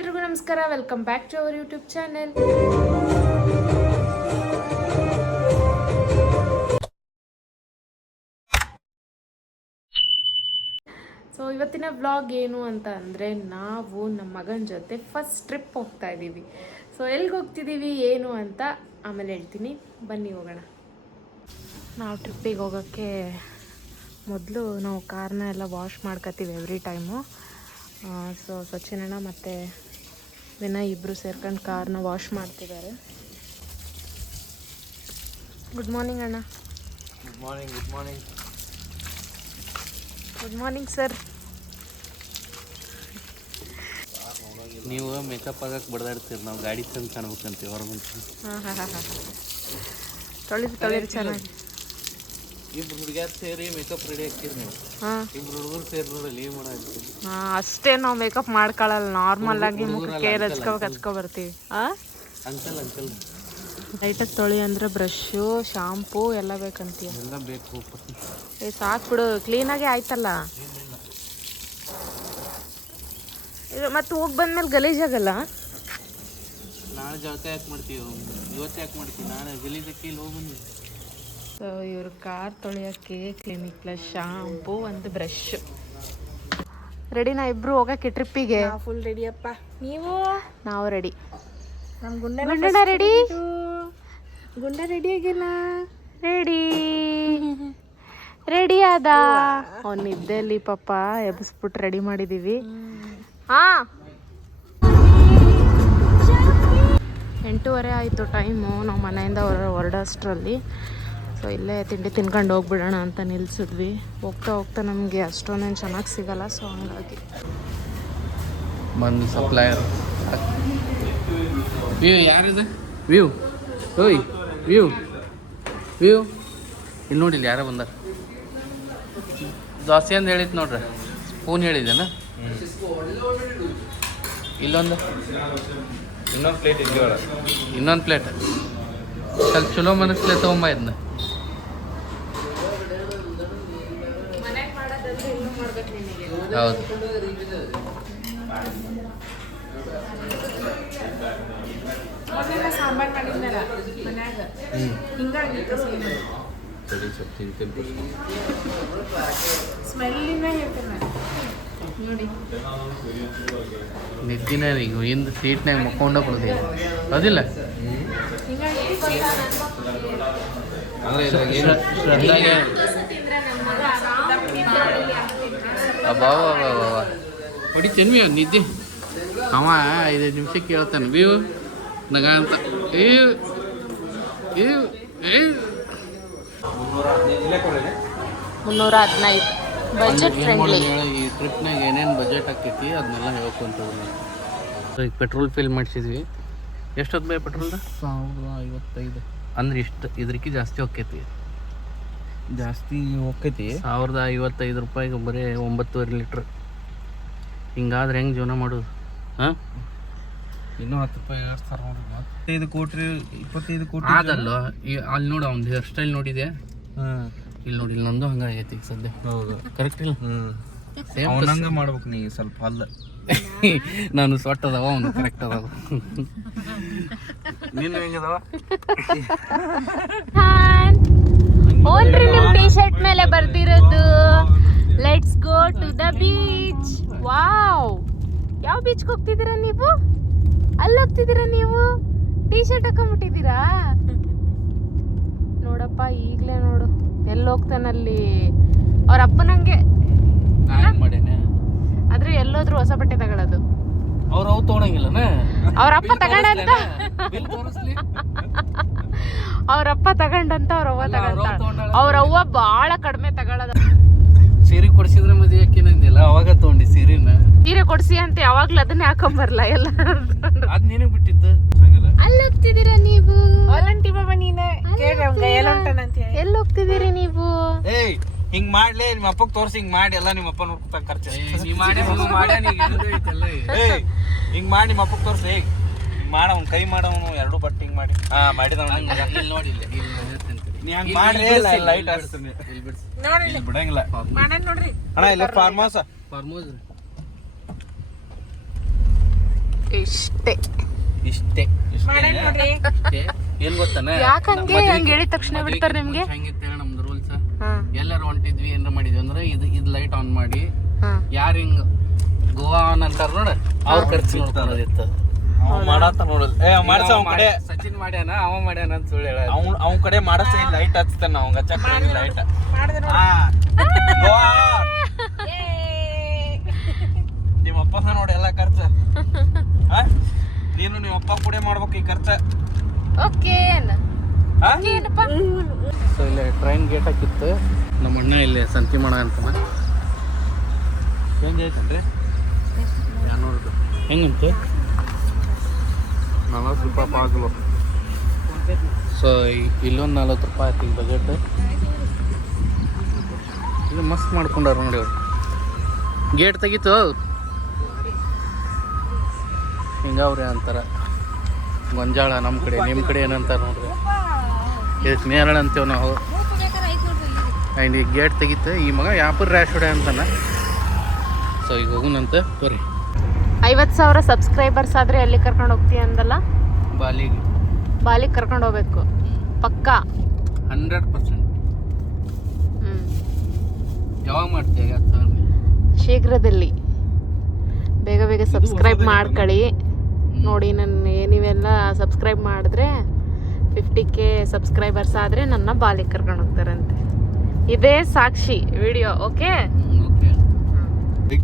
ಎಲ್ರಿಗೂ ನಮಸ್ಕಾರ, welcome back to our YouTube channel. So ಇವತ್ತಿನ ವ್ಲಾಗ್ ಏನು ಅಂತ ಅಂದರೆ, ನಾವು ನಮ್ಮ ಮಗನ ಜೊತೆ ಫಸ್ಟ್ ಟ್ರಿಪ್ ಹೋಗ್ತಾ ಇದ್ದೀವಿ. ಸೊ ಎಲ್ಲಿಗೆ ಹೋಗ್ತಿದ್ದೀವಿ ಏನು ಅಂತ ಆಮೇಲೆ ಹೇಳ್ತೀನಿ, ಬನ್ನಿ ಹೋಗೋಣ. ನಾವು ಟ್ರಿಪ್ಪಿಗೆ ಹೋಗೋಕ್ಕೆ ಮೊದಲು ನಾವು ಕಾರ್ನ ಎಲ್ಲ ವಾಶ್ ಮಾಡ್ಕೊತೀವಿ ಎವ್ರಿ ಟೈಮು. ಸೊ ಸಚಿನಣ್ಣ ಮತ್ತು ವಿನಯ್ ಇಬ್ಬರು ಸೇರ್ಕೊಂಡು ಕಾರ್ನ ವಾಶ್ ಮಾಡ್ತಿದ್ದಾರೆ. ಗುಡ್ ಮಾರ್ನಿಂಗ್ ಅಣ್ಣ. Good morning. Good morning. Good morning sir. ನೀವು ಮೇಕಪ್ ಆಗಕ್ಕೆ ಬಡ್ದಾಡ್ತೀರಿ, ನಾವು ಗಾಡಿ ತಂದು ಕಾಣ್ಬೇಕಂತೀವಿ ಹೊರಗೆ. ಹಾಂ ತೊಳಿರಿ ಚೆನ್ನಾಗಿ. ಇಬ್ರು ಹುಡುಗಿಯರು ಸೇರಿ ಮೇಕಪ್ ರೆಡಿ ಹಾಕಿರಿ ನೀವು. ಹಾಂ, ಇಬ್ರು ಹುಡುಗರು ಸೇರಿ ನೋಡಲ್ಲಿ ಏನು ಮಾಡಾಕ್ತೀವಿ. ಹಾಂ, ಅಷ್ಟೇ ನಾವು ಮೇಕಪ್ ಮಾಡ್ಕೊಳ್ಳಲ್ಲ, ನಾರ್ಮಲ್ ಆಗಿ ಮುಖಕ್ಕೆ ಹಚ್ಕೊ ಬರ್ತೀವಿ. ಅಂಕಲ್ ಲೈಟಾಗಿ ತೊಳಿ ಅಂದರೆ ಬ್ರಷು, ಶಾಂಪೂ ಎಲ್ಲ ಬೇಕಂತೀಯ. ಎಲ್ಲ ಬೇಕು. ಸಾಕು ಬಿಡು, ಕ್ಲೀನಾಗಿ ಆಯ್ತಲ್ಲ. ಇದು ಮತ್ತೆ ಹೋಗಿ ಬಂದ್ಮೇಲೆ ಗಲೀಜಾಗಲ್ಲ. ನಾಳೆ ಜಳಕ ಯಾಕೆ ಮಾಡ್ತೀವಿ, ಇವತ್ತು ಯಾಕೆ ಮಾಡ್ತೀವಿ, ನಾಳೆ ಗಲೀಜಕ್ಕೆ ಇಲ್ಲಿ ಹೋಗಿ. ಸೊ ಇವರು ಕಾರ್ ತೊಳೆಯೋಕ್ಕೆ ಕ್ಲಿನಿಕ್ ಪ್ಲಸ್ ಶಾಂಪೂ ಒಂದು ಬ್ರಷ್. ರೆಡಿನಾ ಇಬ್ರು ಹೋಗಕ್ಕೆ ಟ್ರಿಪ್ಪಿಗೆ? ಫುಲ್ ರೆಡಿ ಅಪ್ಪ. ನೀವು? ನಾವು ರೆಡಿ. ನಮ್ಮ ಗುಂಡಣ್ಣ ರೆಡಿ? ಗುಂಡ ರೆಡಿ ಆಗಿಲ್ಲ. ರೆಡಿ ಆದ. ಅವ್ನು ನಿದ್ದೆಯಲ್ಲಿ ಪಾಪ ಎಬ್ಬಿಸ್ಬಿಟ್ಟು ರೆಡಿ ಮಾಡಿದ್ದೀವಿ. ಹಾಂ, 8:30 ಆಯಿತು ಟೈಮು. ನಾವು ಮನೆಯಿಂದ ಹೊರಡೋಷ್ಟರಲ್ಲಿ. ಸೊ ಇಲ್ಲೇ ತಿಂಡಿ ತಿನ್ಕೊಂಡು ಹೋಗ್ಬಿಡೋಣ ಅಂತ ನಿಲ್ಸಿದ್ವಿ. ಹೋಗ್ತಾ ಹೋಗ್ತಾ ನಮಗೆ ಅಷ್ಟೊಂದೇನು ಚೆನ್ನಾಗಿ ಸಿಗಲ್ಲ, ಸೊ ಹಂಗಾಗಿ ಮಣ್ಣು ಸಪ್ಲೈಯರ್. ವ್ಯೂ ಯಾರಿದೆ? ವ್ಯೂ ಓಯ್ ವ್ಯೂ ಇಲ್ಲಿ ನೋಡಿ, ಇಲ್ಲಿ ಯಾರೋ ಬಂದಾರ. ದೋಸೆ ಅಂತ ಹೇಳಿತ್ತು ನೋಡ್ರಿ, ಸ್ಪೂನ್ ಹೇಳಿದ್ದೇನ? ಇನ್ನೊಂದು ಪ್ಲೇಟ್ ಇದೆಯಲ್ಲ, ಇನ್ನೊಂದು ಪ್ಲೇಟ್ ಸ್ವಲ್ಪ ಚಲೋ ಮನಸ್ಲೆ ತೊಗೊಂಬ. ಇದನ್ನ ಹೌದು. ಸಾಂಬಾರು ಮಾಡಿದ್ನಲ್ಲ ಮನ್ಯಾಗ, ಹಿಂಗಾಗಿತ್ತು ಸ್ಮೆಲ್ಲಿಂದ ಹೇಳ್ತೇನೆ ನೋಡಿ. ನಿದ್ದಿನ ಈಗ ಹಿಂದ ಸೀಟ್ನಾಗ ಮಕ್ಕೊಂಡ ಕೊಡ್ತೀವಿ ಅದಿಲ್ಲ. ಹೊಡಿತೇನೆ ವ್ಯೂ ನಿದ್ದೆ. ಅವ 5 ನಿಮಿಷಕ್ಕೆ ಕೇಳ್ತಾನೆ ವ್ಯೂ ನಗ ಅಂತ. 315 ಬಜೆಟ್ ಫ್ರೆಂಡ್ಲಿ. ಈ ಟ್ರಿಪ್ನಾಗ ಏನೇನು ಬಜೆಟ್ ಆಕೈತಿ ಅದನ್ನೆಲ್ಲ ಹೇಳ್ಕೊಂತ. ಈಗ ಪೆಟ್ರೋಲ್ ಫಿಲ್ ಮಾಡಿಸಿದ್ವಿ. ಎಷ್ಟೊತ್ತು ಬೈ ಪೆಟ್ರೋಲ್ದ? 1055. ಅಂದ್ರೆ ಇಷ್ಟು ಇದಕ್ಕೆ ಜಾಸ್ತಿ ಹೋಗ್ತೈತಿ. 1055 ರೂಪಾಯಿಗೆ ಬರೀ 9.5 ಲೀಟ್ರ್. ಹಿಂಗಾದ್ರೆ ಹೆಂಗೆ ಜೀವನ ಮಾಡೋದು? ಹಾಂ, ಇನ್ನೂ 10 ರೂಪಾಯಿ ಏರ್ಸ್ತಾರೆ ನೋಡ್ರಿ. 25 ಕೋಟಿ ಅದಲ್ವ? ಅಲ್ಲಿ ನೋಡು, ಅವ್ನು ಹೇರ್ ಸ್ಟೈಲ್ ನೋಡಿದೆ. ಇಲ್ಲಿ ನೋಡಿ, ಇಲ್ಲಿ ನಂದು ಹಂಗಾಗೈತಿ ಈಗ ಸದ್ಯ. ಹೌದು, ಕರೆಕ್ಟ್ ಇಲ್ಲ? ಅವನಂಗ ಮಾಡ್ಬೇಕು ನೀ ಸ್ವಲ್ಪ ಅಲ್ಲ. ನಾನು ಸೊಟ್ಟ ಅದಾವ, ಅವನು ಕರೆಕ್ಟ್ ಅದಾವ. ನೀನು ಹೆಂಗದವ? ಓನ್ರಿ ನಿಮ್ಮ ಟಿ ಶರ್ಟ್ ಮೇಲೆ ಬರ್ದಿರೋದು let's go to the beach. Wow, ಯಾವ ಬೀಚ್ಗೆ ಹೋಗ್ತಿದ್ದೀರಾ ನೀವು? ಅಲ್ಲಿ ಹೋಗ್ತಿದ್ದೀರಾ ನೀವು? ಟಿ ಶರ್ಟ್ ಹಾಕೊಂಡ್ಬಿಟ್ಟಿದ್ದೀರಾ ನೋಡಪ್ಪ. ಈಗಲೇ ನೋಡು ಎಲ್ಲಿ ಹೋಗ್ತಾನಲ್ಲಿ ಅವ್ರ ಅಪ್ಪನಂಗೆ. ಆದ್ರೆ ಎಲ್ಲೋದ್ರು ಹೊಸ ಬಟ್ಟೆ ತಗೊಳ್ಳೋದು. ಅವು ತೊಗೊಳಂಗಿಲ್ಲನ? ಅವ್ರಪ್ಪ ತಗೊಂಡಂತ ಅವ್ರಪ್ಪ ತಗೊಂಡಂತ ಅವ್ರವ್ವ ತಗೊಂಡ. ಅವ್ರವ್ವ ಭಾಳ ಕಡಿಮೆ ತಗೊಳ್ಳೋದು. ಸೀರೆ ಕೊಡ್ಸಿದ್ರೆ ಮದುವೆ ಹಾಕಿನಂದಿಲ್ಲ, ಅವಾಗ ತೊಗೊಂಡಿ ಸೀರೆನ. ಸೀರೆ ಕೊಡ್ಸಿ ಅಂತ ಯಾವಾಗ್ಲೂ ಅದನ್ನೇ ಹಾಕೊಂಬರ್ಲ ಎಲ್ಲ. ಅದ್ ನಿನಗ್ ಬಿಟ್ಟಿದ್ದು. ಅಲ್ಲಿ ಹೋಗ್ತಿದ್ದೀರಾ ನೀವು? ಅಲ್ಲಂಟಿ ಬಾಬಾ ನೀನೆ ಕೇಳ್ರಿ ಅವಂಗ ಎಲ್ಲಂಟನಂತ ಹೇಳಿ. ಎಲ್ಲಿ ಹೋಗ್ತಿದ್ದೀರಿ ನೀವು? ಏಯ್ ಹಿಂಗ್ ಮಾಡ್ಲಿ, ನಿಮ್ಮ ಅಪ್ಪಗ್ ತೋರ್ಸಿ ಹಿಂಗ್ ಮಾಡಿ ಎಲ್ಲ ನಿಮ್ಮ ಅಪ್ಪ ನೋಡ್ಕೊತ ಖರ್ಚು. ನೀ ಮಾಡಿ ಏಯ್ ಹಿಂಗ್ ಮಾಡಿ ನಿಮ್ಮ ಅಪ್ಪಗ್ ತೋರ್ಸಿ. ಹಿಂಗ್ ಮಾಡ, ಅವ್ನ ಕೈ ಮಾಡವನು ಎರಡು ಬಟ್ಟೆ ಹಿಂಗ್ ಮಾಡಿ. ಮಾಡಿದವ ಇಲ್ಲಿ ನೋಡಿ, ನೀ ಹಂಗ್ ಮಾಡ್ರಿ. ಲೈಟ್ ಹಾರಿಸ್ತೀನಿ ನೋಡ್ರಿ ಬಿಡಂಗಿಲ್ಲ. ಮಾಡನ್ ನೋಡ್ರಿ ಅಣ್ಣ ಇಲ್ಲ ಫಾರ್ಮ್ ಹೌಸ್. ಇಷ್ಟೇ ಇಷ್ಟೇ ಮಾಡೇನ್ ನೋಡ್ರಿ. ಇಷ್ಟೇ. ಏನ್ ಗೊತ್ತಾನ ಯಾಕಂಗೆ ಹಂಗೆ ಹೇಳಿದ ತಕ್ಷಣ ಬಿಡ್ತಾರೆ ನಿಮ್ಗೆ? ಹೆಂಗಿತ್ತು ಹೇಳ ನಮ್ದು ರೂಲ್ಸ್. ಹಾ ಎಲ್ಲರೂ ಹೊಂಟಿದ್ವಿ ಏನಾರ ಮಾಡಿದ್ವಿ ಅಂದ್ರೆ ಇದು ಲೈಟ್ ಆನ್ ಮಾಡಿ ಹಾ ಯಾರು ಹಿಂಗ್ ಗೋವಾ ಆನ್ ಅಂತಾರ ನೋಡ ಅವ್ರ ಖರ್ಚು ನೋಡ್ಕೊಳ್ಳೋದಿತ್ತು. ಅವ್ ಮಾಡತ್ತ ನೋಡಲ್ ಮಾಡ್ಸ ಅವ್ನ ಕಡೆ ಸಚಿನ್ ಮಾಡ್ಯಾನ ಅವ ಮಾಡ್ಯಾನ ಅಂತ ಸುಳ್ಳು ಹೇಳ. ಅವ್ನ ಕಡೆ ಮಾಡಸ ಲೈಟ್ ಹಚ್ತಾನ ಅವಂಗ ಹಚ್ಚಕ್ ಲೈಟ್ ಮಾಡಿದ್ರು ನಿಮ್ಮ ಅಪ್ಪ ನೋಡಿ ಎಲ್ಲ ಖರ್ಚು. ನೀನು ನಿಮ್ಮ ಅಪ್ಪ ಕೂಡ ಮಾಡ್ಬೇಕು ಈ ಖರ್ಚ. ಓಕೆ ಸೊ ಇಲ್ಲಿ ಟ್ರೈನ್ ಗೇಟ್ ಹಾಕಿತ್ತು. ನಮ್ಮ ಅಣ್ಣ ಇಲ್ಲಿ ಸಂತಿ ಮಾಡ ಅಂತಾನ. ಚೇಂಜ್ ಆಯ್ತನ್ರಿ 200 ಹೆಂಗಂತ 40 ರೂಪಾಯಿ ಪಾಗ್ಲು. ಸೊ ಇಲ್ಲೊಂದು 40 ರೂಪಾಯಿ ಆಯ್ತು ಈಗ ಬಜೆಟ್. ಇದು ಮಸ್ತ್ ಮಾಡ್ಕೊಂಡಾರ ನೋಡಿ ಅವ್ರು. ಗೇಟ್ ತೆಗಿತು ಹಿಂಗವ್ರೆ ಅಂತಾರ. ಗೊಂಜಾಳ ನಮ್ಮ ಕಡೆ, ನಿಮ್ಮ ಕಡೆ ಏನಂತಾರೆ ನೋಡ್ರಿ. ಇದಕ್ಕೆ ನೇರಳ ಅಂತೇವೆ ನಾವು. ಆ್ಯಂಡ್ ಈಗ ಗೇಟ್ ತೆಗಿತು. ಈ ಮಗ ಯಾಪರ್ ರ್ಯಾಶ್ ಹೊಡೆ ಅಂತಾನ. ಸೊ ಈಗ ಹೋಗುನಂತ ಬರ್ರಿ. 50,000 ಸಬ್ಸ್ಕ್ರೈಬರ್ಸ್ ಆದ್ರೆ ಎಲ್ಲಿ ಕರ್ಕೊಂಡು ಹೋಗ್ತೀಯ ಅಂದಲ್ಲ? ಬಾಲಿಗೆ ಕರ್ಕೊಂಡು ಹೋಗ್ಬೇಕು ಪಕ್ಕಾ 100%. ಹ್ಮ್ ಯಾವಾಗ ಮಾಡ್ತೀಯ? ಶೀಘ್ರದಲ್ಲಿ ಬೇಗ ಬೇಗ ಸಬ್ಸ್ಕ್ರೈಬ್ ಮಾಡ್ಕೊಳ್ಳಿ. ನೋಡಿ ನೀವೆಲ್ಲ ಸಬ್ಸ್ಕ್ರೈಬ್ ಮಾಡಿದ್ರೆ 50K ಸಬ್ಸ್ಕ್ರೈಬರ್ಸ್ ಆದರೆ ನನ್ನ ಬಾಲಿಗೆ ಕರ್ಕೊಂಡು ಹೋಗ್ತಾರಂತೆ. ಇದೇ ಸಾಕ್ಷಿ ವಿಡಿಯೋ. ಓಕೆ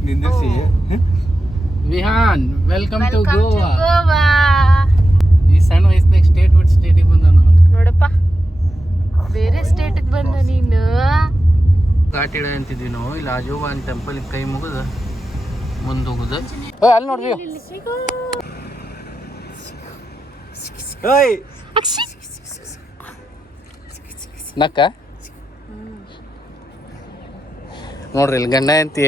ನಿಂದಿಸಿ ವಿಹಾನ್ ವೆಲ್ಕಮ್ ಟು ಗೋವಾ. ಗೋವಾ ಈ ಸಣ್ಣ ವಯಸ್ಸಿನಾಗ ಸ್ಟೇಟ್ ಬಿಟ್ಟು ಸ್ಟೇಟಿಗೆ ಬಂದ ನಾವು. ನೋಡಪ್ಪ ಬೇರೆ ಸ್ಟೇಟಿಗೆ ಬಂದ ನೀನು. ಘಾಟಿಡ ಅಂತಿದ್ವಿ ನಾವು. ಇಲ್ಲಿ ಆಜೋಬಾನ್ ಟೆಂಪಲ್ಗೆ ಕೈ ಮುಗಿದು ಮುಂದೆ ಹೋಗುದು. ಅಲ್ಲಿ ನೋಡ್ರಿ ನಕ್ಕ ನೋಡ್ರಿ ಇಲ್ಲಿ ಗಂಡ ಅಂತಿ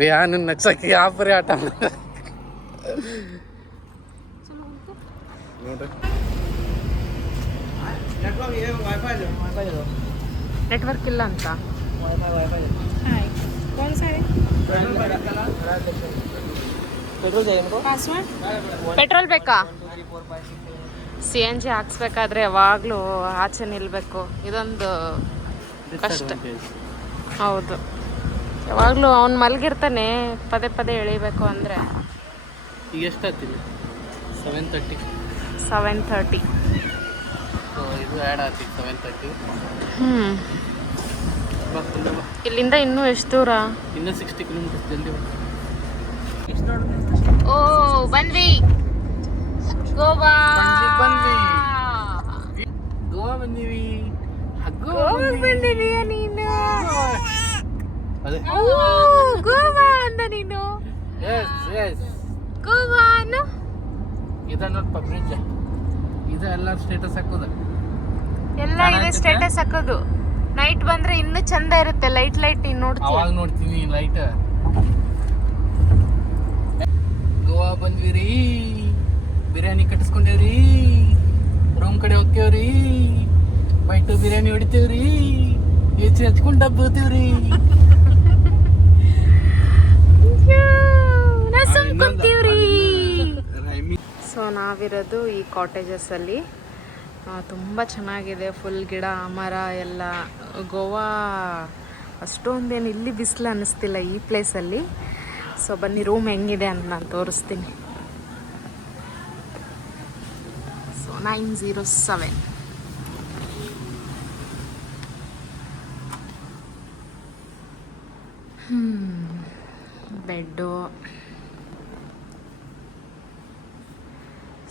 ವಿಹಾನ್ ನಕ್ಸಕ್ಕೆ ಯಾಪರಿ ಆಟ ನೋಡ್ರಿ. ನೆಟ್ವರ್ಕ್ ಇಲ್ಲ ಅಂತ. ಪೆಟ್ರೋಲ್ ಬೇಕಾ? CNG ಹಾಕ್ಸ್ಬೇಕಾದ್ರೆ ಯಾವಾಗಲೂ ಆಚೆ ನಿಲ್ಬೇಕು. ಇದೊಂದು ಕಷ್ಟ. ಹೌದು, ಯಾವಾಗಲೂ ಅವ್ನು ಮಲಗಿರ್ತಾನೆ, ಪದೇ ಪದೇ ಎಳಿಬೇಕು ಅಂದರೆ. ಈಗ ಎಷ್ಟಾಗ್ತಿಲ್ಲ? 7:30. 7:30. ಸೊ ಇದು ಆ್ಯಡ್ ಆಗ್ತಿತ್ತು 7:30. ಇಲ್ಲಿಂದ ಇನ್ನೂ ಎಷ್ಟು ದೂರ? ಇನ್ನೂ 60 ಕಿಲೋಮೀಟರ್ಸ್ ಜಲ್ದಿ. ಓ ಬಂದ್ವಿ ಗೋವಾ. ಗೋವಾ ಬಂದೀವಿ. ಬಂದಿದೀಯ ನೀನು? ಅದೇ ಗೋವಾ ಅಂದ ನೀನು. ಗೋವಾ ಅನ್ನು ಇದ ನೋಡಪ್ಪ ಬ್ರಿಡ್ಜ್. ಇದು ಎಲ್ಲ ಸ್ಟೇಟಸ್ ಹಾಕೋದು. ಎಲ್ಲ ಇದೆ ಸ್ಟೇಟಸ್ ಹಾಕೋದು. ನೈಟ್ ಬಂದ್ರೆ ಇನ್ನೂ ಚಂದ ಇರುತ್ತೆ. ಲೈಟ್ ನೀನ್ ನೋಡ್ತೀಯ. ಅವಾಗ ನೋಡ್ತೀನಿ ಲೈಟ್. ಗೋವಾ ಬಂದ್ವಿ. ಬಿರಿಯಾನಿ ಕಟ್ಟಿಸ್ಕೊಂಡೇವ್ರಿ. ರೂಮ್ ಕಡೆ ಹೋಗ್ತೇವ್ರಿ. ಬೈಟು ಬಿರಿಯಾನಿ ಹೊಡಿತೇವ್ರಿ. ಏಚಿ ಹಚ್ಕೊಂಡು ಡಬ್ಬ ಹೋಗ್ತೇವ್ರಿ. ಸೊ ನಾವಿರೋದು ಈ ಕಾಟೇಜಸ್ ಅಲ್ಲಿ. ತುಂಬ ಚೆನ್ನಾಗಿದೆ. ಫುಲ್ ಗಿಡ ಮರ ಎಲ್ಲ. ಗೋವಾ ಅಷ್ಟೊಂದೇನು ಇಲ್ಲಿ ಬಿಸಿಲು ಅನ್ನಿಸ್ತಿಲ್ಲ ಈ ಪ್ಲೇಸಲ್ಲಿ. ಸೊ ಬನ್ನಿ ರೂಮ್ ಹೆಂಗಿದೆ ಅಂತ ನಾನು ತೋರಿಸ್ತೀನಿ. ಸೊ 907. ಬೆಡ್ಡು.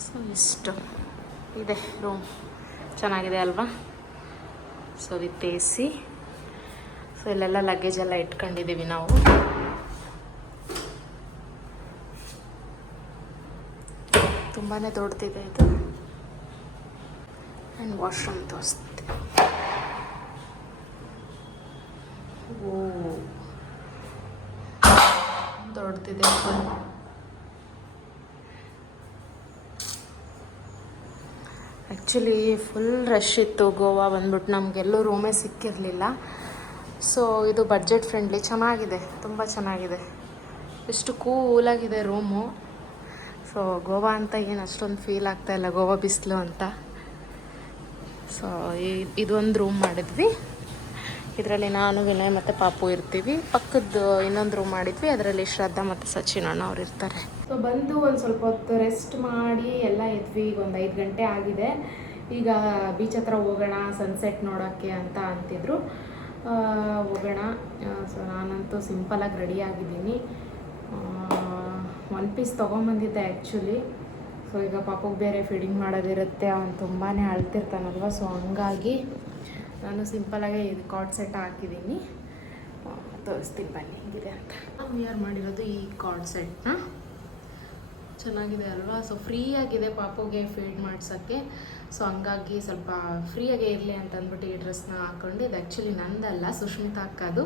ಸೊ ಇಷ್ಟು ಇದೆ ರೂಮ್. ಚೆನ್ನಾಗಿದೆ ಅಲ್ವಾ? So with AC. ಸೊ ಇಲ್ಲೆಲ್ಲ ಲಗೇಜ್ ಎಲ್ಲ ಇಟ್ಕೊಂಡಿದ್ದೀವಿ ನಾವು. ತುಂಬಾ ದೊಡ್ಡದಿದೆ ಇದು. ಆ್ಯಂಡ್ ವಾಶ್ರೂಮ್ ತೋರಿಸ್ತೀನಿ. ಓ ದೊಡ್ಡದಿದೆ. ಆ್ಯಕ್ಚುಲಿ ಫುಲ್ ರಶ್ ಇತ್ತು ಗೋವಾ ಬಂದ್ಬಿಟ್ಟು. ನಮಗೆಲ್ಲೂ ರೂಮೇ ಸಿಕ್ಕಿರಲಿಲ್ಲ. ಸೊ ಇದು ಬಡ್ಜೆಟ್ ಫ್ರೆಂಡ್ಲಿ. ಚೆನ್ನಾಗಿದೆ, ತುಂಬ ಚೆನ್ನಾಗಿದೆ. ಎಷ್ಟು ಕೂಲಾಗಿದೆ ರೂಮು. ಸೊ ಸೊ ಗೋವಾ ಅಂತ ಏನು ಅಷ್ಟೊಂದು ಫೀಲ್ ಆಗ್ತಾಯಿಲ್ಲ, ಗೋವಾ ಬಿಸಿಲು ಅಂತ. ಸೊ ಇದೊಂದು ರೂಮ್ ಮಾಡಿದ್ವಿ. ಇದರಲ್ಲಿ ನಾನು, ವಿನಯ್ ಮತ್ತು ಪಾಪು ಇರ್ತೀವಿ. ಪಕ್ಕದ್ದು ಇನ್ನೊಂದು ರೂಮ್ ಮಾಡಿದ್ವಿ, ಅದರಲ್ಲಿ ಶ್ರದ್ಧಾ ಮತ್ತು ಸಚಿನ್ ಅಣ್ಣ ಅವ್ರು ಇರ್ತಾರೆ. ಸೊ ಬಂದು ಒಂದು ಸ್ವಲ್ಪ ಹೊತ್ತು ರೆಸ್ಟ್ ಮಾಡಿ ಎಲ್ಲ ಇದ್ವಿ. ಈಗ ಒಂದು 5 ಗಂಟೆ ಆಗಿದೆ. ಈಗ ಬೀಚ್ ಹತ್ರ ಹೋಗೋಣ ಸನ್ಸೆಟ್ ನೋಡೋಕ್ಕೆ ಅಂತ ಅಂತಿದ್ರು. ಹೋಗೋಣ. ಸೊ ನಾನಂತೂ ಸಿಂಪಲಾಗಿ ರೆಡಿ ಆಗಿದ್ದೀನಿ. 1 ಪೀಸ್ ತೊಗೊಂಬಂದಿದ್ದೆ ಆ್ಯಕ್ಚುಲಿ. ಸೊ ಈಗ ಪಾಪಗೆ ಬೇರೆ ಫೀಡಿಂಗ್ ಮಾಡೋದಿರುತ್ತೆ, ಅವ್ನು ತುಂಬಾ ಅಳ್ತಿರ್ತಾನಲ್ವ. ಸೊ ಹಂಗಾಗಿ ನಾನು ಸಿಂಪಲಾಗೆ ಇದು ಕಾರ್ಡ್ ಸೆಟ್ ಹಾಕಿದ್ದೀನಿ. ತೋರಿಸ್ತೀನಿ ಬನ್ನಿ ಹೆಂಗಿದೆ ಅಂತ. ವೇರ್ ಮಾಡಿರೋದು ಈ ಕಾರ್ಡ್ ಸೆಟ್ನ. ಚೆನ್ನಾಗಿದೆ ಅಲ್ವಾ? ಸೊ ಫ್ರೀಯಾಗಿದೆ ಪಾಪುಗೆ ಫೀಡ್ ಮಾಡ್ಸೋಕ್ಕೆ. ಸೊ ಹಂಗಾಗಿ ಸ್ವಲ್ಪ ಫ್ರೀಯಾಗೇ ಇರಲಿ ಅಂತ ಅಂದ್ಬಿಟ್ಟು ಈ ಡ್ರೆಸ್ನ ಹಾಕ್ಕೊಂಡು, ಇದು ಆ್ಯಕ್ಚುಲಿ ನಂದಲ್ಲ, ಸುಷ್ಮಿತಾ ಹಾಕೋದು.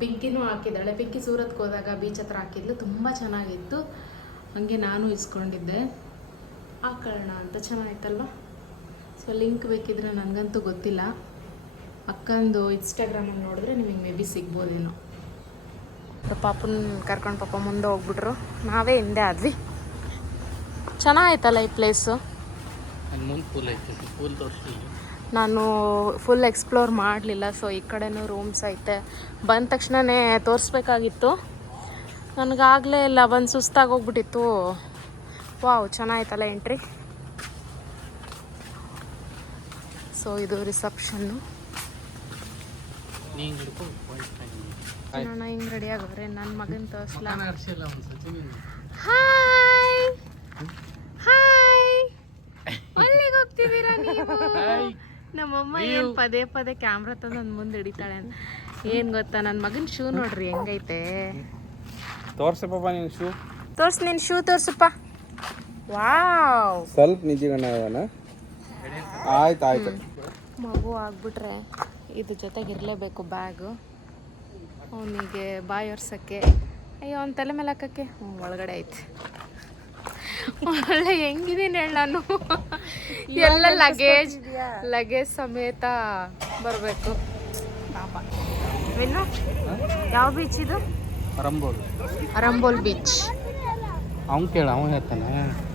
ಪಿಂಕಿನೂ ಹಾಕಿದ್ದಾಳೆ. ಪಿಂಕಿ ಸೂರತ್ಗೆ ಹೋದಾಗ ಬೀಚ್ ಹತ್ರ ಹಾಕಿದ್ಲು, ತುಂಬ ಚೆನ್ನಾಗಿತ್ತು. ಹಾಗೆ ನಾನು ಇಸ್ಕೊಂಡಿದ್ದೆ, ಹಾಕೊಳ್ಳೋಣ ಅಂತ. ಚೆನ್ನಾಗಿತ್ತಲ್ವ? ಸೊ ಲಿಂಕ್ ಬೇಕಿದ್ರೆ ನನಗಂತೂ ಗೊತ್ತಿಲ್ಲ, ಅಕ್ಕಂದು ಇನ್ಸ್ಟಾಗ್ರಾಮಲ್ಲಿ ನೋಡಿದ್ರೆ ನಿಮಗೆ ಮೇ ಬಿ ಸಿಗ್ಬೋದೇನೋ. ಪಾಪನ ಕರ್ಕೊಂಡು ಪಾಪ ಮುಂದೆ ಹೋಗ್ಬಿಟ್ರು, ನಾವೇ ಹಿಂದೆ ಆದ್ವಿ. ಚೆನ್ನಾಗಿತ್ತಲ್ಲ ಈ ಪ್ಲೇಸು? ಮುಂದೆ ಪೂಲ್ ಐತೆ, ಪೂಲ್ ತೋರಿಸಿ. ನಾನು ಫುಲ್ ಎಕ್ಸ್ಪ್ಲೋರ್ ಮಾಡಲಿಲ್ಲ. ಸೊ ಈ ಕಡೆನೂ ರೂಮ್ಸ್ ಐತೆ. ಬಂದ ತಕ್ಷಣವೇ ತೋರಿಸ್ಬೇಕಾಗಿತ್ತು, ನನಗಾಗಲೇ ಇಲ್ಲ, ಬಂದು ಸುಸ್ತಾಗಿ ಹೋಗ್ಬಿಟ್ಟಿತ್ತು. ವಾವ್, ಚೆನ್ನಾಗಿತ್ತಲ್ಲ ಎಂಟ್ರಿ. ಸೊ ಇದು ರಿಸೆಪ್ಷನ್ನು. ನಾನು ಹಿಂಗೆ ರೆಡಿ ಆಗೋದ್ರೆ ನನ್ನ ಮಗನ ತೋರಿಸ್ಲಾ? ಹಾಯ್ ಹಾಯ್, ಅಲ್ಲಿಗೆ ಹೋಗ್ತಿದ್ದೀರಾ ನೀವು? ನಮ್ಮಮ್ಮ ಏನು ಪದೇ ಪದೇ ಕ್ಯಾಮ್ರಾ ತಂದು ನನ್ನ ಮುಂದೆ ಹಿಡಿತಾಳೆ ಅಂತ. ಏನು ಗೊತ್ತಾ, ನನ್ನ ಮಗನ ಶೂ ನೋಡ್ರಿ ಹೆಂಗೈತೆ. ತೋರ್ಸಪ್ಪ ನಿನ್ ಶೂ. ನಿನ್ನ ಶೂ ತೋರ್ಸಪ್ಪ. ವಾವ್, ಸ್ವಲ್ಪ ನಿಜಗಣ. ಆಯ್ತು. ಮಗು ಆಗ್ಬಿಟ್ರೆ ಇದ್ರ ಜೊತೆಗೆ ಇರಲೇಬೇಕು ಬ್ಯಾಗು. ಅವನಿಗೆ ಬಾಯಿ ಒರ್ಸೋಕ್ಕೆ. ಅಯ್ಯೋ ಅವ್ನ ತಲೆ ಮೇಲೆ ಹಾಕೋಕ್ಕೆ ಒಳಗಡೆ ಐತೆ. ಒಳ್ಳೆ ಹೆಂಗಿದ್ದೀನಿ ಹೇಳಿ ನಾನು. ಎಲ್ಲ ಲಗೇಜ್ ಸಮೇತ ಬರಬೇಕು. ಪಾಪ. ಇನ್ನು ಯಾವ ಬೀಚ್ ಇದು? ಅರಂಬೋಲ್ ಬೀಚ್. ಅವ್ನು ಕೇಳ, ಅವ ಹೇಳ್ತಾನೆ.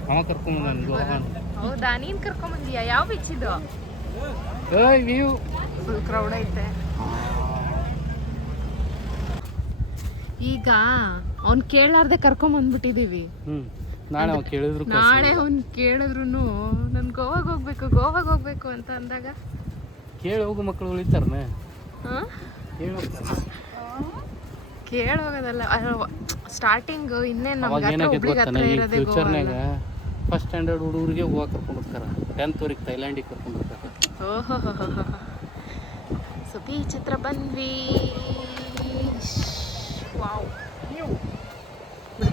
ಅವ ಕರ್ಕೊಂಬಂದ. ಹೌದಾ, ನೀನು ಕರ್ಕೊಂಬಂದಿಯಾ? ಯಾವ ಬೀಚ್ ಇದು? ವ್ಯೂ ಫುಲ್ ಕ್ರೌಡ್ ಐತೆ. ಈಗ ಅವ್ನು ಕೇಳಾರ್ದೆ ಕರ್ಕೊಂಬಂದ್ಬಿಟ್ಟಿದ್ದೀವಿ. ನಾಳೆ ಅವ್ನು ಕೇಳಿದ್ರು ನಾನು ಗೋವಾಗೆ ಹೋಗ್ಬೇಕು ಅಂತ ಅಂದಾಗ ಕೇಳಿ ಹೋಗು, ಮಕ್ಕಳು ಉಳಿತಾರನೆ. ಕೇಳಿ ಹೋಗೋದಲ್ಲ, ಸ್ಟಾರ್ಟಿಂಗ್ ಇನ್ನೇನು ನಮ್ಗೆ ಫ್ಯೂಚರ್ನಾಗ ಫಸ್ಟ್ ಸ್ಟ್ಯಾಂಡರ್ಡ್ ಹುಡುಗರಿಗೆ ಗೋವಾ ಕರ್ಕೊಂಡು ಹೋಗ್ತಾರೆ, 10th ವರೆಗೆ ಥೈಲ್ಯಾಂಡಿಗೆ ಕರ್ಕೊಂಡು ಹೋಗ್ತಾರೆ. ಓಹೋ, ಸೊ ಬೀಚ್ ಹತ್ರ ಬಂದ್ವಿ. ವಾವ್,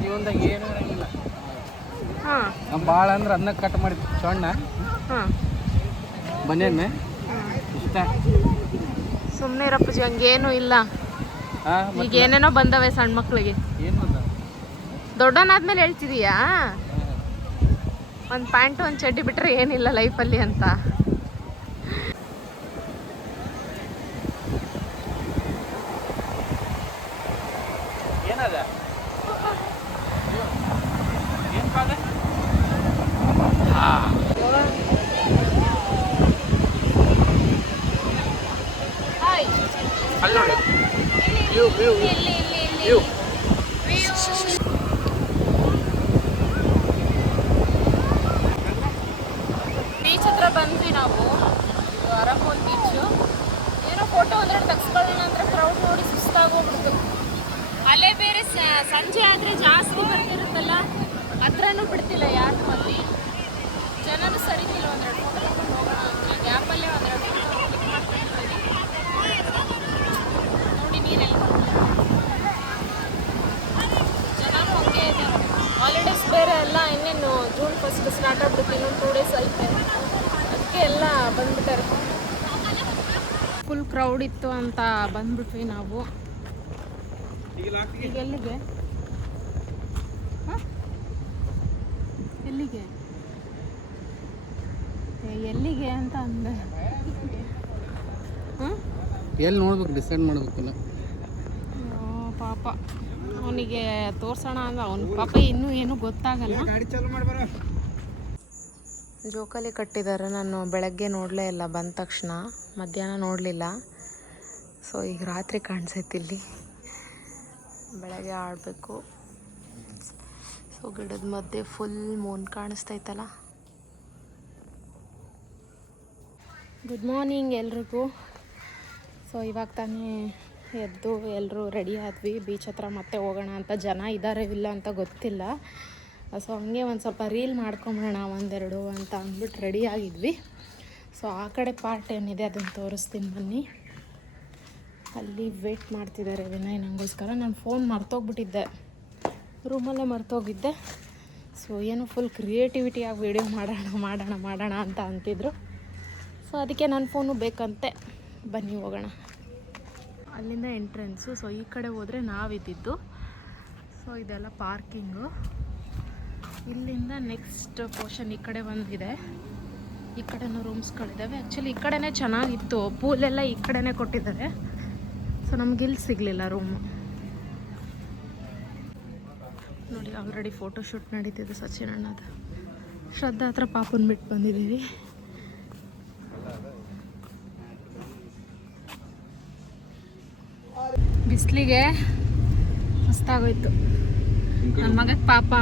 ಜೀವನದಾಗ ಏನೂ ಇರಂಗಿಲ್ಲ. ಹಾಂ, ನಮ್ಮ ಭಾಳ ಅಂದ್ರೆ ಅದನ್ನ ಕಟ್ ಮಾಡಿ ಸಣ್ಣ ಬನ್ನೇನೆ ಇಷ್ಟ. ಸುಮ್ಮನೆ ಇರಪ್ಪಜಿ, ಹಂಗೇನು ಇಲ್ಲ. ಈಗ ಏನೇನೋ ಬಂದವೆ ಸಣ್ಣ ಮಕ್ಳಿಗೆ. ಏನು ಬಂದ? ದೊಡ್ಡವನಾದ್ಮೇಲೆ ಹೇಳ್ತಿದೀಯಾ? ಒಂದು ಪ್ಯಾಂಟು ಒಂದು ಚಡ್ಡಿ ಬಿಟ್ಟರೆ ಏನಿಲ್ಲ ಲೈಫಲ್ಲಿ ಅಂತ. ಏನದ? ಬೀಚ್ ಹತ್ರ ಬಂದ್ವಿ ನಾವು. ಅರಂಬೋಲ್ ಬೀಚು. ಏನೋ ಫೋಟೋ ಒಂದೆರಡು ತೆಗ್ಸ್ಕೊಳ್ಳೋಣ ಅಂದ್ರೆ ಕ್ರೌಡ್ ನೋಡಿ ಸುಸ್ತಾಗೋಗ್ಬಿಡ್ತು. ಅಲ್ಲೇ ಬೇರೆ ಸಂಜೆ ಆದರೆ ಜಾಸ್ತಿ ಬರ್ತಿರುತ್ತಲ್ಲ, ಹತ್ರನೂ ಬಿಡ್ತಿಲ್ಲ ಯಾರು. ಅಲ್ಲಿ ಜನನೂ ಸರಿತಿಲ್ಲ. ಒಂದೆರಡು ಫೋಟೋ ತಗೊಂಡು ಹೋಗೋಣ ಅಂದರೆ ಗ್ಯಾಪಲ್ಲೇ ಒಂದೆರಡು ಫೋಟೋ ಕ್ಲಿಕ್ ಮಾಡ್ತಿರ್ತೀನಿ. ನೋಡಿ ನೀರೆಲ್ಲ ಜನನೂ ಹಂಗೆ ಇದೆ. ಹಾಲಿಡೇಸ್ ಬೇರೆ ಅಲ್ಲ, ಇನ್ನೇನು ಜೂನ್ 1 ಸ್ಟಾರ್ಟ್ ಆಗ್ಬಿಡುತ್ತೆ. ಇನ್ನೊಂದು 2 ಡೇಸ್ ಐತೆ, ಅದಕ್ಕೆ ಎಲ್ಲ ಬಂದ್ಬಿಟ್ಟಾರೆ. ಫುಲ್ ಕ್ರೌಡ್ ಇತ್ತು ಅಂತ ಬಂದ್ಬಿಟ್ವಿ ನಾವು. ಈಗ ಎಲ್ಲಿಗೆ? ಎಲ್ಲಿಗೆ ಅಂತ ಅಂದೆ. ಎಲ್ಲಿ ನೋಡ್ಬೇಕು ಡಿಸೈಡ್ ಮಾಡ್ಬೇಕಲ್ಲ. ಪಾಪ ಅವನಿಗೆ ತೋರ್ಸೋಣ ಅಂದ್ರೆ ಅವನ ಪಾಪ ಇನ್ನೂ ಏನೂ ಗೊತ್ತಾಗಲ್ಲ. ಜೋಕಾಲಿ ಕಟ್ಟಿದ್ದಾರೆ. ನಾನು ಬೆಳಗ್ಗೆ ನೋಡಲೇ ಇಲ್ಲ, ಬಂದ ತಕ್ಷಣ ಮಧ್ಯಾಹ್ನ ನೋಡಲಿಲ್ಲ. ಸೊ ಈಗ ರಾತ್ರಿ ಕಾಣಿಸೈತಿ ಇಲ್ಲಿ, ಬೆಳಗ್ಗೆ ಆಡಬೇಕು. ಸೊ ಗಿಡದ ಮಧ್ಯೆ ಫುಲ್ ಮೂನ್ ಕಾಣಿಸ್ತೈತಲ್ಲ. ಗುಡ್ ಮಾರ್ನಿಂಗ್ ಎಲ್ರಿಗೂ. ಸೊ ಇವಾಗ ತಾನೇ ಎದ್ದು ಎಲ್ಲರೂ ರೆಡಿ ಆದ್ವಿ. ಬೀಚ್ ಹತ್ರ ಮತ್ತೆ ಹೋಗೋಣ ಅಂತ. ಜನ ಇದ್ದಾರೆ ಇಲ್ಲ ಅಂತ ಗೊತ್ತಿಲ್ಲ. ಸೊ ಹಂಗೆ ಒಂದು ಸ್ವಲ್ಪ ರೀಲ್ ಮಾಡ್ಕೊಂಬಿಡೋಣ ಒಂದೆರಡು ಅಂತ ಅಂದ್ಬಿಟ್ಟು ರೆಡಿ ಆಗಿದ್ವಿ. ಸೊ ಆ ಕಡೆ ಪಾರ್ಟ್ ಏನಿದೆ ಅದನ್ನು ತೋರಿಸ್ತೀನಿ ಬನ್ನಿ. ಅಲ್ಲಿ ವೇಟ್ ಮಾಡ್ತಿದ್ದಾರೆ ವಿನಯ್ ನನಗೋಸ್ಕರ. ನಾನು ಫೋನ್ ಮರ್ತೋಗ್ಬಿಟ್ಟಿದ್ದೆ, ರೂಮಲ್ಲೇ ಮರ್ತೋಗಿದ್ದೆ. ಸೊ ಏನೋ ಫುಲ್ ಕ್ರಿಯೇಟಿವಿಟಿಯಾಗಿ ವೀಡಿಯೋ ಮಾಡೋಣ ಅಂತ ಅಂತಿದ್ರು. ಸೊ ಅದಕ್ಕೆ ನನ್ನ ಫೋನು ಬೇಕಂತೆ. ಬನ್ನಿ ಹೋಗೋಣ. ಅಲ್ಲಿಂದ ಎಂಟ್ರೆನ್ಸು. ಸೊ ಈ ಕಡೆ ಹೋದರೆ ನಾವಿದ್ದಿದ್ದು. ಸೊ ಇದೆಲ್ಲ ಪಾರ್ಕಿಂಗು. ಇಲ್ಲಿಂದ ನೆಕ್ಸ್ಟ್ ಪೋರ್ಷನ್ ಈ ಕಡೆ ಒಂದಿದೆ. ಈ ಕಡೆನೂ ರೂಮ್ಸ್ಗಳಿದ್ದಾವೆ. ಆ್ಯಕ್ಚುಲಿ ಈ ಕಡೆನೇ ಚೆನ್ನಾಗಿತ್ತು, ಪೂಲೆಲ್ಲ ಈ ಕಡೆನೇ ಕೊಟ್ಟಿದ್ದಾರೆ. ಸೊ ನಮಗಿಲ್ಲಿ ಸಿಗಲಿಲ್ಲ ರೂಮು. ನೋಡಿ ಆಲ್ರೆಡಿ ಫೋಟೋಶೂಟ್ ನಡೀತಿದೆ ಸಚಿನ್ ಅಣ್ಣದು. ಶ್ರದ್ಧಾ ಹತ್ರ ಪಾಪನ್ ಬಿಟ್ಟು ಬಂದಿದ್ದೀವಿ. ಬಿಸಿಲಿಗೆ ಮಸ್ತಾಗೋಯ್ತು. ನನ್ನ ಮಗಕ್ಕೆ ಪಾಪ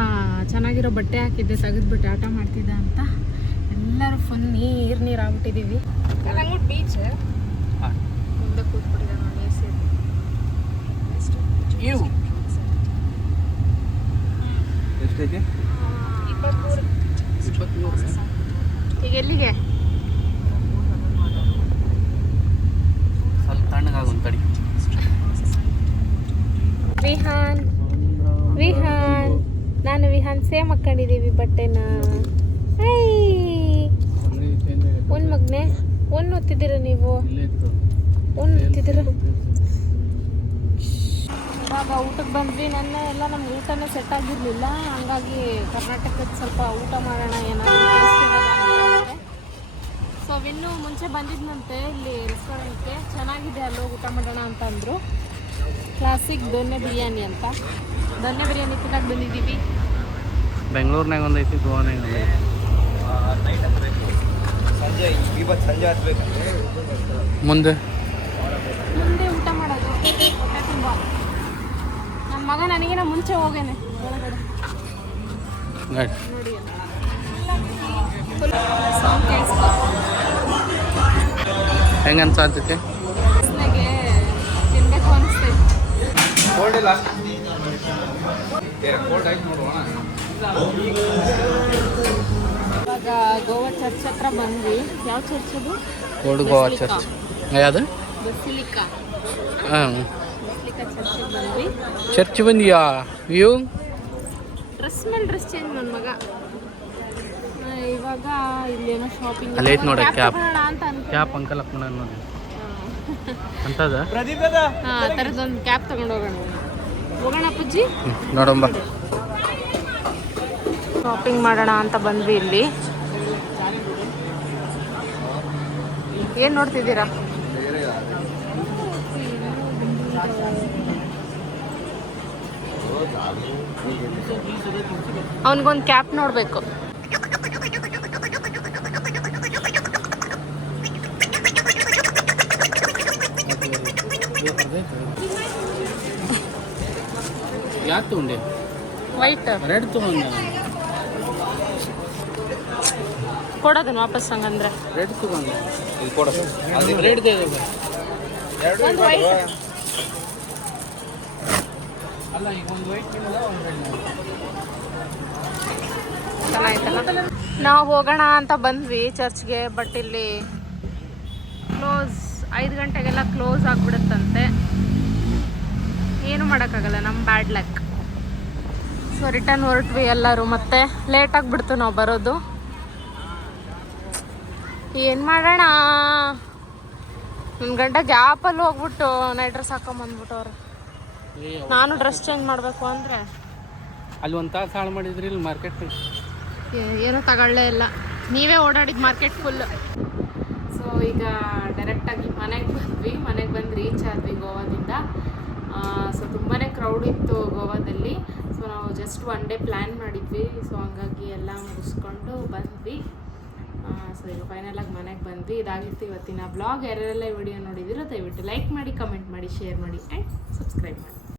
ಚೆನ್ನಾಗಿರೋ ಬಟ್ಟೆ ಹಾಕಿದ್ದೆ, ತೆಗೆದ್ಬಿಟ್ಟು ಆಟ ಮಾಡ್ತಿದ್ದ ಅಂತ. ಎಲ್ಲರೂ ಫುಲ್ ನೀರು ಆಗ್ಬಿಟ್ಟಿದ್ದೀವಿ. ಬೀಚ್ ಮುಂದೆ ಕೂತ್ಬಿಟ್ಟಿದ್ದೆ ನೋಡಿ ಎಸಿ. ಎಷ್ಟೈತಿ? 23. ಈಗ ಎಲ್ಲಿಗೆ? ಸ್ವಲ್ಪ ತಣ್ಣಗಾಗೊಂದು ತಡಿ. ವಿಹಾನ್ ನಾನು ವಿಹಾನ್ ಸೇಮ್ ಹಾಕೊಂಡಿದ್ದೀವಿ ಬಟ್ಟೆನ. ಒಂದು ಮಗನೆ ಒಂದು ಓದ್ತಿದ್ದೀರ ನೀವು? ಒಂದು ಓದ್ತಿದ್ದೀರ? ಇವಾಗ ಊಟಕ್ಕೆ ಬಂದ್ವಿ. ಎಲ್ಲ ನಮ್ಗೆ ಊಟನೇ ಸೆಟ್ ಆಗಿರಲಿಲ್ಲ. ಹಂಗಾಗಿ ಕರ್ನಾಟಕದ ಸ್ವಲ್ಪ ಊಟ ಮಾಡೋಣ ಏನಾದರೂ ಟೇಸ್ಟ್ ಇರೋದ. ಸೊ ವಿನ್ನು ಮುಂಚೆ ಬಂದಿದ್ದಂತೆ ಇಲ್ಲಿ ರೆಸ್ಟೋರೆಂಟ್ಗೆ. ಚೆನ್ನಾಗಿದೆ, ಅಲ್ಲೋಗಿ ಊಟ ಮಾಡೋಣ ಅಂತ ಅಂದರು. ಕ್ಲಾಸಿಕ್ ದೊನ್ನೆ ಬಿರಿಯಾನಿ ಅಂತ. ದೊನ್ನೆ ಬಿರಿಯಾನಿ ತಿನ್ನಕ್ಕೆ ಬಂದಿದ್ದೀವಿ. ಬೆಂಗಳೂರಿನಾಗ ಒಂದೈತಿ, ಗೋವಾನಾಗ ಒಂದೈತಿ. ಸಂಜೆ ಹತ್ಬೇಕು. ಮುಂದೆ ಊಟ ಮಾಡೋದು ಹೊಟ್ಟೆ ತುಂಬ. ನನ್ನ ಮಗ ನನಗಿನ ಮುಂಚೆ ಹೋಗೇನೆ ಒಳಗಡೆ. ನೋಡಿ ಸಾಂಗ್ ಕೇಳಿಸ್ಕೊ. ಹೆಂಗೆ ಅನ್ಸಾತೈತಿ? ಬಿಸಿಲಿಗೆ ತಿನ್ಬೇಕು ಅನಿಸ್ತೈತಿ. ಕೋಲ್ಡ್ ಇಲ್ಲ, ಕೋಲ್ಡ್ ಆಯ್ತು ನೋಡುವ. ಇವಾಗ ಗೋವಾ ಚರ್ಚ್ ಹತ್ರ ಬಂದ್ವಿ. ಯಾವ ಚರ್ಚ್ ಅದು? Old Goa church. ಯಾವುದು? ಬಸಿಲಿಕಾ. ಹಾಂ, ಬಸಿಲಿಕಾ ಚರ್ಚಿಗೆ ಬಂದ್ವಿ. ಚರ್ಚ್ ಬಂದಿಯಾ? ವ್ಯೂ ಡ್ರೆಸ್ ಮೇಲೆ ಡ್ರೆಸ್ ಚೇಂಜ್ ನನ್ನ ಮಗ. ಇವಾಗ ಇಲ್ಲೇನೋ ಶಾಪಿಂಗ್ ಅಲ್ಲಿ ಐತೆ ನೋಡಿ ಕ್ಯಾಪ್. ಅಂತ ಕ್ಯಾಪ್ ಅಂಕಲ್ ಹಾಕೊಂಡ ನೋಡಿ ಅಂತದ. ಹಾಂ, ಆ ಥರದ್ದೊಂದು ಕ್ಯಾಪ್ ತಗೊಂಡು ಹೋಗೋಣ ಅಪ್ಪಾಜಿ. ನೋಡಂಬ. ಶಾಪಿಂಗ್ ಮಾಡೋಣ ಅಂತ ಬಂದ್ವಿ ಇಲ್ಲಿ. ಏನು ನೋಡ್ತಿದ್ದೀರಾ? ಅವನಿಗೊಂದು ಕ್ಯಾಪ್ ನೋಡಬೇಕು. ಯಾಕೆ ತಗೊಂಡೆ? ವೈಟ್ ರೆಡ್ ತಗೊಂಡೆ. ಕೊಡೋದನ್ನು ವಾಪಸ್ ಹಂಗಂದ್ರೆ. ರೆಡ್ ತಗೊಂಡೆ. ಇದು ಕೊಡ. ರೆಡ್ ಒಂದು ವೈಟ್ ಅಲ್ಲ, ಈಗ ಒಂದು ವೈಟ್ ನಿಮ್ಮಲ್ಲ, ಒಂದು ರೆಡ್. ಚೆನ್ನಾಗಿತ್ತಲ್ಲ. ನಾವು ಹೋಗೋಣ ಅಂತ ಬಂದ್ವಿ ಚರ್ಚ್ಗೆ. ಬಟ್ ಇಲ್ಲಿ ಕ್ಲೋಸ್, 5 ಗಂಟೆಗೆಲ್ಲ ಕ್ಲೋಸ್ ಆಗಿಬಿಡುತ್ತಂತೆ. ಏನು ಮಾಡೋಕ್ಕಾಗಲ್ಲ, ನಮ್ಮ ಬ್ಯಾಡ್ ಲಕ್. ಸೊ ರಿಟರ್ನ್ ಹೊರಟ್ವಿ ಎಲ್ಲರೂ. ಮತ್ತೆ ಲೇಟ್ ಆಗಿಬಿಡ್ತು ನಾವು ಬರೋದು. ಏನು ಮಾಡೋಣ, ನನ್ನ ಗಂಟೆ ಗ್ಯಾಪಲ್ಲಿ ಹೋಗ್ಬಿಟ್ಟು ನೈಟ್ ಡ್ರೆಸ್ ಹಾಕೊಂಬಂದ್ಬಿಟ್ಟವ್ರು. ನಾನು ಡ್ರೆಸ್ ಚೇಂಜ್ ಮಾಡಬೇಕು ಅಂದರೆ ಅಲ್ಲಿ ಒಂದು ತಾಸು ಹಾಳು ಮಾಡಿದ್ರಿ ಇಲ್ಲಿ ಮಾರ್ಕೆಟ್. ಏನೂ ತಗೊಳ್ಳೇ ಇಲ್ಲ. ನೀವೇ ಓಡಾಡಿದ ಮಾರ್ಕೆಟ್ ಫುಲ್. ಸೊ ಈಗ ಡೈರೆಕ್ಟಾಗಿ ಮನೆಗೆ ಬಂದ್ವಿ. ಮನೆಗೆ ಬಂದು ರೀಚ್ ಆದ್ವಿ ಗೋವಾದಿಂದ. ಸೊ ತುಂಬಾ ಕ್ರೌಡ್ ಇತ್ತು ಗೋವಾದಲ್ಲಿ. ಸೊ ನಾವು ಜಸ್ಟ್ ಒನ್ ಡೇ ಪ್ಲ್ಯಾನ್ ಮಾಡಿದ್ವಿ. ಸೊ ಹಂಗಾಗಿ ಎಲ್ಲ ಮುಗಿಸ್ಕೊಂಡು ಬಂದ್ವಿ. ಸೊ ಈಗ ಫೈನಲಾಗಿ ಮನೆಗೆ ಬಂದ್ವಿ. ಇದಾಗಿತ್ತು ಇವತ್ತಿನ ಬ್ಲಾಗ್. ಯಾರೆಲ್ಲ ವಿಡಿಯೋ ನೋಡಿದಿರೋ ದಯವಿಟ್ಟು ಲೈಕ್ ಮಾಡಿ, ಕಮೆಂಟ್ ಮಾಡಿ, ಶೇರ್ ಮಾಡಿ ಆ್ಯಂಡ್ ಸಬ್ಸ್ಕ್ರೈಬ್ ಮಾಡಿ.